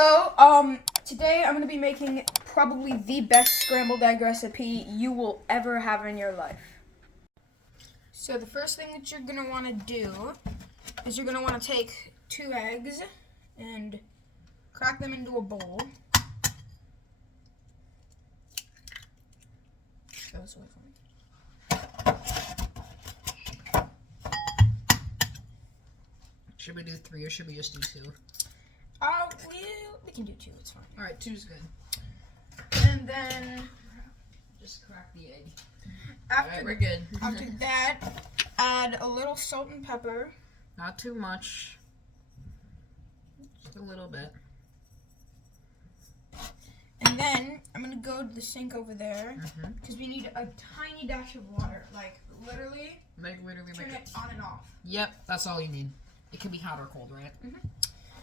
Hello, today I'm going to be making probably the best scrambled egg recipe you will ever have in your life. So the first thing that you're going to want to do is you're going to want to take 2 eggs and crack them into a bowl. Go this way for me. Should we do 3 or should we just do 2? We can do 2, it's fine. Alright, 2's good. And then Just crack the egg. after, we're good. after that, add a little salt and pepper. Not too much. Just a little bit. And then I'm going to go to the sink over there because we need a tiny dash of water. Like, literally, turn it on and off. Yep, that's all you need. It can be hot or cold, right?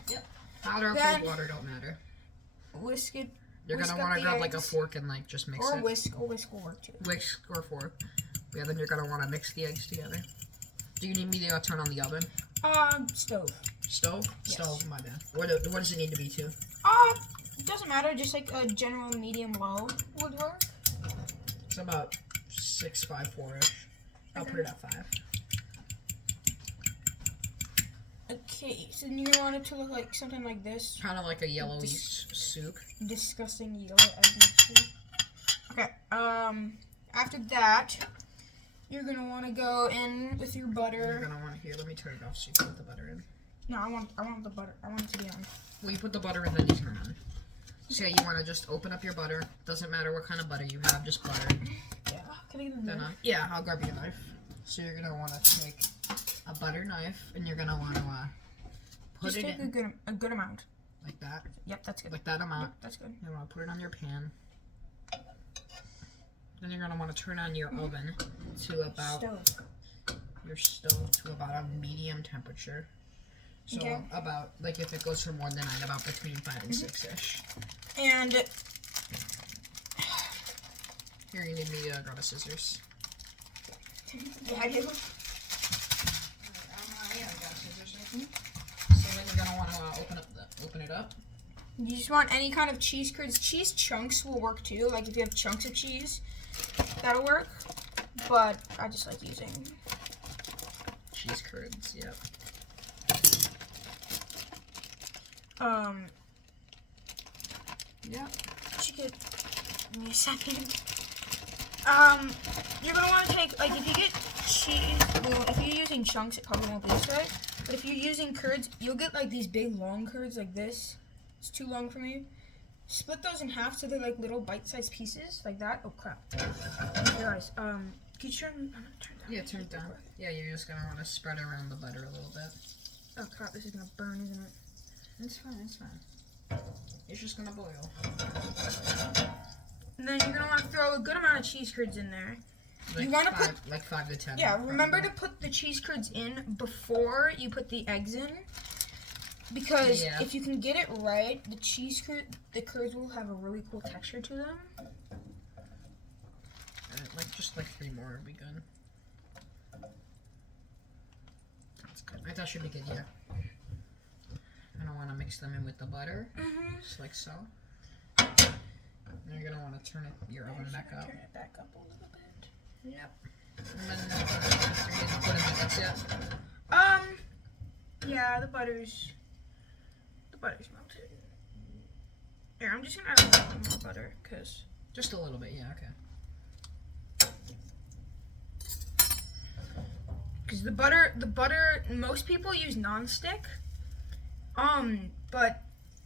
Yep. Hot or cold water don't matter. Whisk it. You're going to want to grab like a fork and like just mix or it. Whisk will work too. Whisk or fork. Yeah, then you're going to want to mix the eggs together. Do you need me to turn on the oven? Stove. Stove? Yes. Stove, my bad. What does it need to be to? It doesn't matter, just like a general medium-low would work. It's about 6, 5, 4-ish. I'll put it at 5. Okay, so you're gonna want it to look like something like this. Kind of like a yellowy soup. Disgusting yellow egg mixture. Okay, after that, you're gonna want to go in with your butter. You're gonna want here. Let me turn it off so you can put the butter in. No, I want the butter. I want it to be on. Well, you put the butter in, then you turn on. So yeah, you want to just open up your butter. Doesn't matter what kind of butter you have, just butter. Yeah. Can I get a Then, knife? yeah, I'll grab you a knife. So you're gonna want to take a butter knife, and you're gonna want to put Just it take in a good amount. like that. Yep, that's good. Like that amount. Yep, that's good. You want to put it on your pan. Then you're gonna want to turn on your oven to about your stove to about a medium temperature. So about, like, if it goes from 1 to 9, about between 5 and 6-ish. And Here, you need me to grab a scissors. yeah, I do. Yeah, I got scissors. So then you're gonna want to open it up. You just want any kind of cheese curds. Cheese chunks will work too. Like if you have chunks of cheese, that'll work. But I just like using Cheese curds, yep. Yeah. Give me a second. You're gonna want to take, like, if you get cheese, well, if you're using chunks, it probably won't be this way. But if you're using curds, you'll get like these big long curds like this. It's too long for me. Split those in half so they're like little bite-sized pieces, like that. Oh crap! Guys, can you turn? I'm gonna turn down. Yeah, turn it down. Yeah, you're just gonna want to spread around the butter a little bit. Oh crap! This is gonna burn, isn't it? It's fine. It's fine. It's just gonna boil. And then you're gonna want to throw a good amount of cheese curds in there. Like you want to put like 5 to 10. Yeah, remember to put the cheese curds in before you put the eggs in, because if you can get it right, the curds will have a really cool texture to them. Just like 3 more would be good. That's good. That should be good. Yeah. I don't want to mix them in with the butter, just like so. And you're gonna want to turn your oven back up. Turn it back up a little bit. Yep. And then you didn't put in the eggs yet. Yeah, the butter's melted. Here, I'm just gonna add a little bit more butter, cause just a little bit. Yeah. Okay. Because the butter, most people use nonstick. But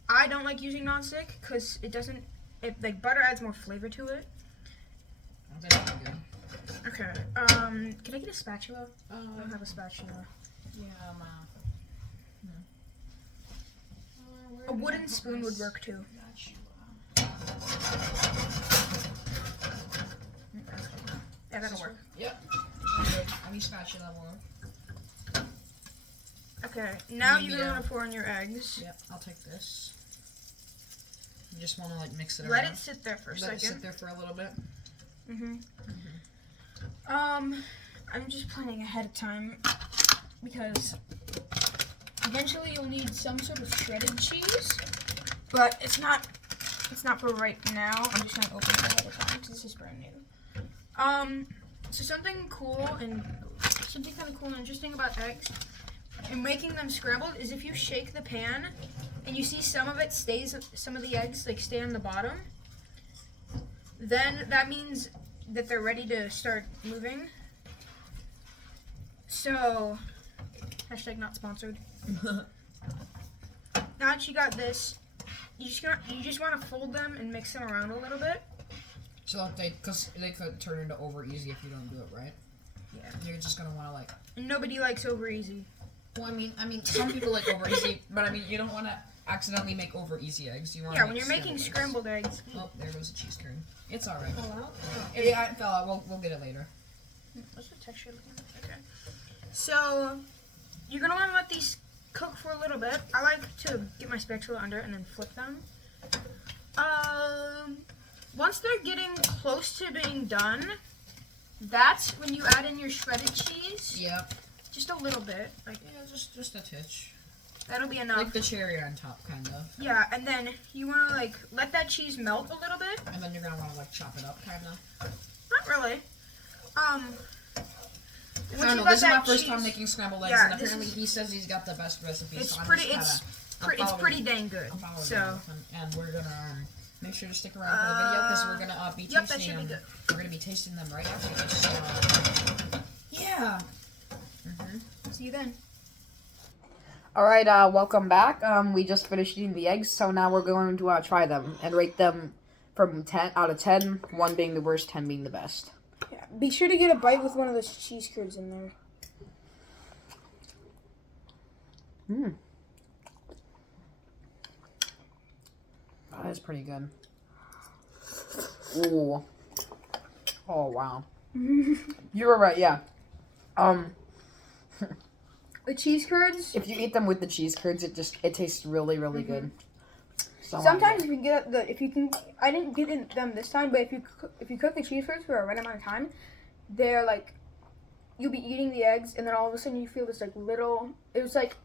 I don't like using nonstick because like butter adds more flavor to it. Oh, that'd be good. Okay. Can I get a spatula? I don't have a spatula. Yeah. A wooden spoon would work too. Yeah, that'll work. Yep. Any spatula will work. Okay, now you're gonna want to pour in your eggs. Yep, I'll take this. You just want to like mix it around. Let it sit there for a second. Let it sit there for a little bit. I'm just planning ahead of time because eventually you'll need some sort of shredded cheese. but it's not for right now. I'm just gonna open it ahead of time because this is brand new. So something cool and something kind of cool and interesting about eggs and making them scrambled is if you shake the pan and you see some of the eggs like stay on the bottom, then that means that they're ready to start moving. So, hashtag not sponsored. Now that you got this, you just want to fold them and mix them around a little bit. So because they could turn into over easy if you don't do it right. Yeah. You're just gonna want to like. And nobody likes over easy. Well, I mean, some people like over easy, but I mean, you don't want to accidentally make over easy eggs. You want. Yeah, when you're making scrambled eggs. Oh, there goes the cheese curd. It's all right. Fall out? Oh. Yeah, it fell out. We'll get it later. What's the texture looking like? Okay. So you're gonna want to let these cook for a little bit. I like to get my spatula under and then flip them. Once they're getting close to being done, that's when you add in your shredded cheese. Yep. Just a little bit, like just a titch. That'll be enough. Like the cherry on top, kind of. Yeah, and then you want to like let that cheese melt a little bit. And then you're gonna want to like chop it up, kind of. Not really. I don't know. This is my first time making scrambled eggs, and apparently he says he's got the best recipe. It's so it's pretty dang good. So, and we're gonna make sure to stick around for the video because we're gonna be tasting them. We're gonna be tasting them right after this. So, yeah. See you then. All right, welcome back. We just finished eating the eggs, so now we're going to try them and rate them from 10 out of 10. 1 being the worst, 10 being the best. Yeah, be sure to get a bite with one of those cheese curds in there. That is pretty good. Ooh. Oh wow. You were right. Yeah. The cheese curds. If you eat them with the cheese curds, it tastes really good. So sometimes if you get I didn't get them this time, but if you cook the cheese curds for a right amount of time, they're like, you'll be eating the eggs and then all of a sudden you feel this like little. It's like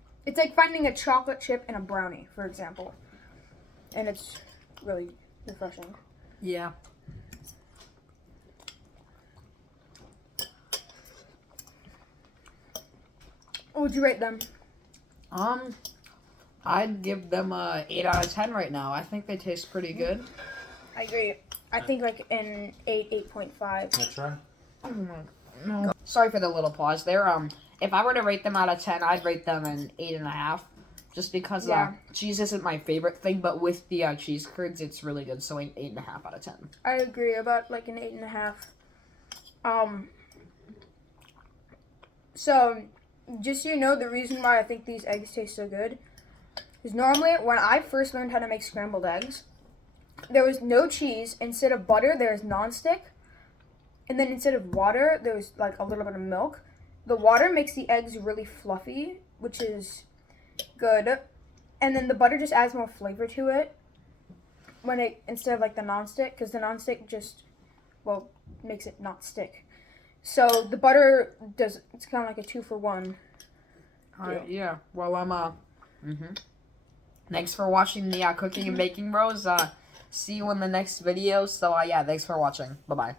finding a chocolate chip in a brownie, for example, and it's really refreshing. Yeah. What would you rate them? I'd give them a 8 out of 10 right now. I think they taste pretty good. I agree. I think like an 8.5. That's right. No. Sorry for the little pause there. If I were to rate them out of 10, I'd rate them an 8.5. Just because cheese isn't my favorite thing, but with the cheese curds, it's really good. So an 8.5 out of 10. I agree, about like an 8.5. So just so you know, the reason why I think these eggs taste so good is normally when I first learned how to make scrambled eggs, there was no cheese. Instead of butter, there was nonstick. And then instead of water, there was like a little bit of milk. The water makes the eggs really fluffy, which is good. And then the butter just adds more flavor to it instead of like the nonstick, because the nonstick just, makes it not stick. So the butter it's kind of like a 2-for-1. Yeah. Well, thanks for watching the cooking and baking bros. See you in the next video. So, yeah, thanks for watching. Bye-bye.